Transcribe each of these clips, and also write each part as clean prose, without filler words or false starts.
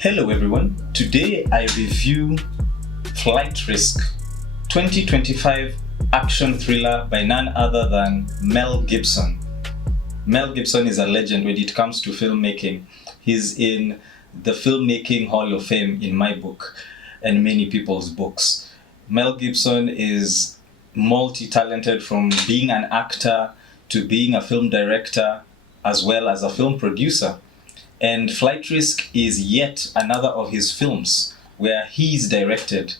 Hello everyone, today I review Flight Risk, 2025 action thriller by none other than Mel Gibson. Mel Gibson is a legend when it comes to filmmaking. He's in the Filmmaking Hall of Fame in my book and many people's books. Mel Gibson is multi-talented, from being an actor to being a film director as well as a film producer. And Flight Risk is yet another of his films where he's directed.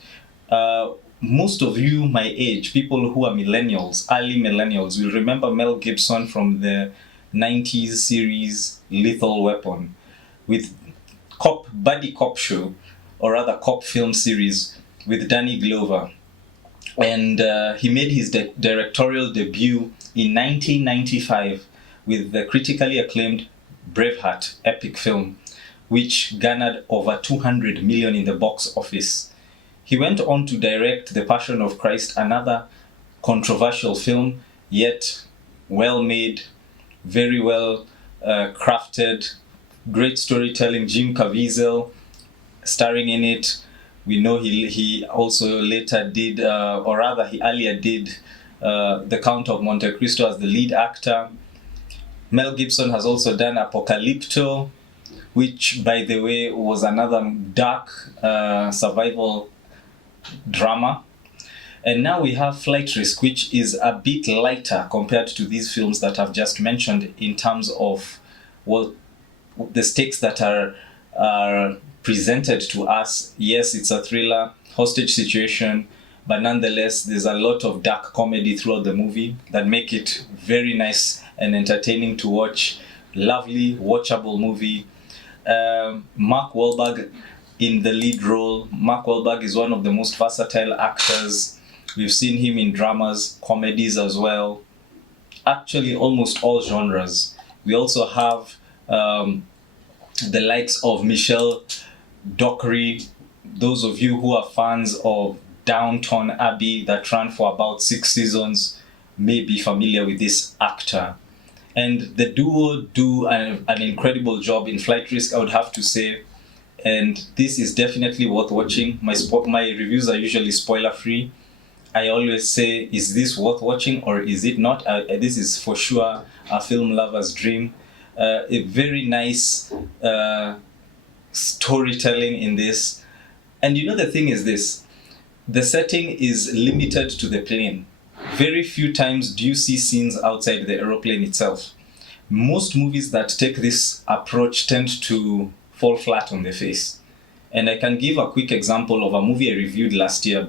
Most of you my age, people who are millennials, early millennials, will remember Mel Gibson from the 90s series Lethal Weapon with buddy cop show, or rather cop film series with Danny Glover. And he made his directorial debut in 1995 with the critically acclaimed Braveheart epic film, which garnered over 200 million in the box office. He went on to direct The Passion of Christ, another controversial film, yet well made, very well crafted, great storytelling. Jim Caviezel starring in it. We know he also later did, or rather he earlier did, The Count of Monte Cristo as the lead actor. Mel Gibson has also done Apocalypto, which, by the way, was another dark survival drama. And now we have Flight Risk, which is a bit lighter compared to these films that I've just mentioned in terms of, well, the stakes that are presented to us. Yes, it's a thriller, hostage situation, but nonetheless, there's a lot of dark comedy throughout the movie that make it very nice and entertaining to watch. Lovely, watchable movie. Mark Wahlberg in the lead role. Mark Wahlberg is one of the most versatile actors. We've seen him in dramas, comedies as well. Actually, almost all genres. We also have the likes of Michelle Dockery. Those of you who are fans of Downton Abbey that ran for about 6 seasons may be familiar with this actor. And the duo do an incredible job in Flight Risk, I would have to say. And this is definitely worth watching. My reviews are usually spoiler free. I always say, is this worth watching or is it not? This is for sure a film lover's dream. A very nice storytelling in this. And you know, the thing is this, the setting is limited to the plane. Very few times do you see scenes outside the aeroplane itself. Most movies that take this approach tend to fall flat on their face. And I can give a quick example of a movie I reviewed last year,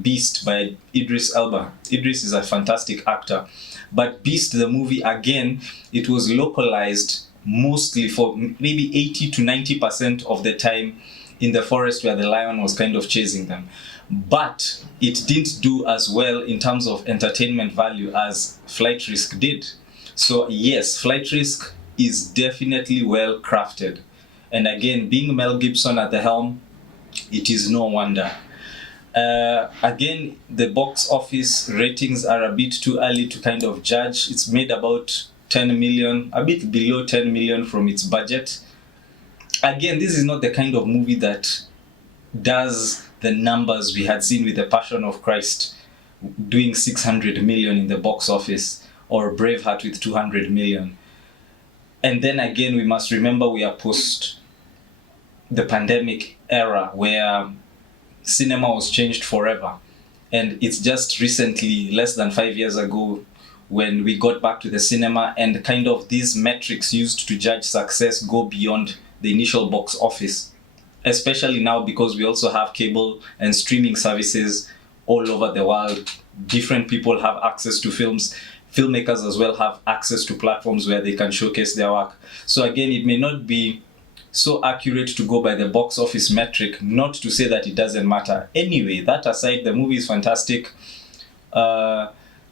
Beast by Idris Elba. Idris is a fantastic actor. But Beast, the movie, again, it was localized mostly for maybe 80 to 90% of the time in the forest where the lion was kind of chasing them. But it didn't do as well in terms of entertainment value as Flight Risk did. So yes, Flight Risk is definitely well crafted. And again, being Mel Gibson at the helm, it is no wonder. Again, the box office ratings are a bit too early to kind of judge. It's made about 10 million, a bit below 10 million from its budget. Again, this is not the kind of movie that does the numbers we had seen with The Passion of Christ doing 600 million in the box office, or Braveheart with 200 million. And then again, we must remember we are post the pandemic era where cinema was changed forever. And it's just recently, less than 5 years ago, when we got back to the cinema, and kind of these metrics used to judge success go beyond the initial box office. Especially now, because we also have cable and streaming services all over the world. Different people have access to films. Filmmakers as well have access to platforms where they can showcase their work. So again, it may not be so accurate to go by the box office metric, not to say that it doesn't matter. Anyway, that aside, the movie is fantastic.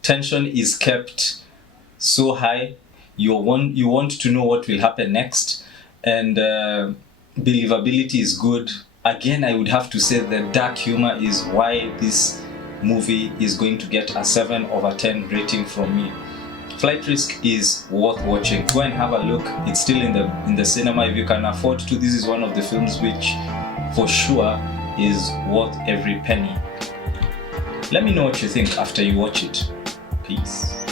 Tension is kept so high. You want to know what will happen next. And believability is good. Again, I would have to say the dark humor is why this movie is going to get a 7/10 rating from me. Flight Risk is worth watching. Go and have a look. It's still in the cinema if you can afford to. This is one of the films which for sure is worth every penny. Let me know what you think after you watch it. Peace.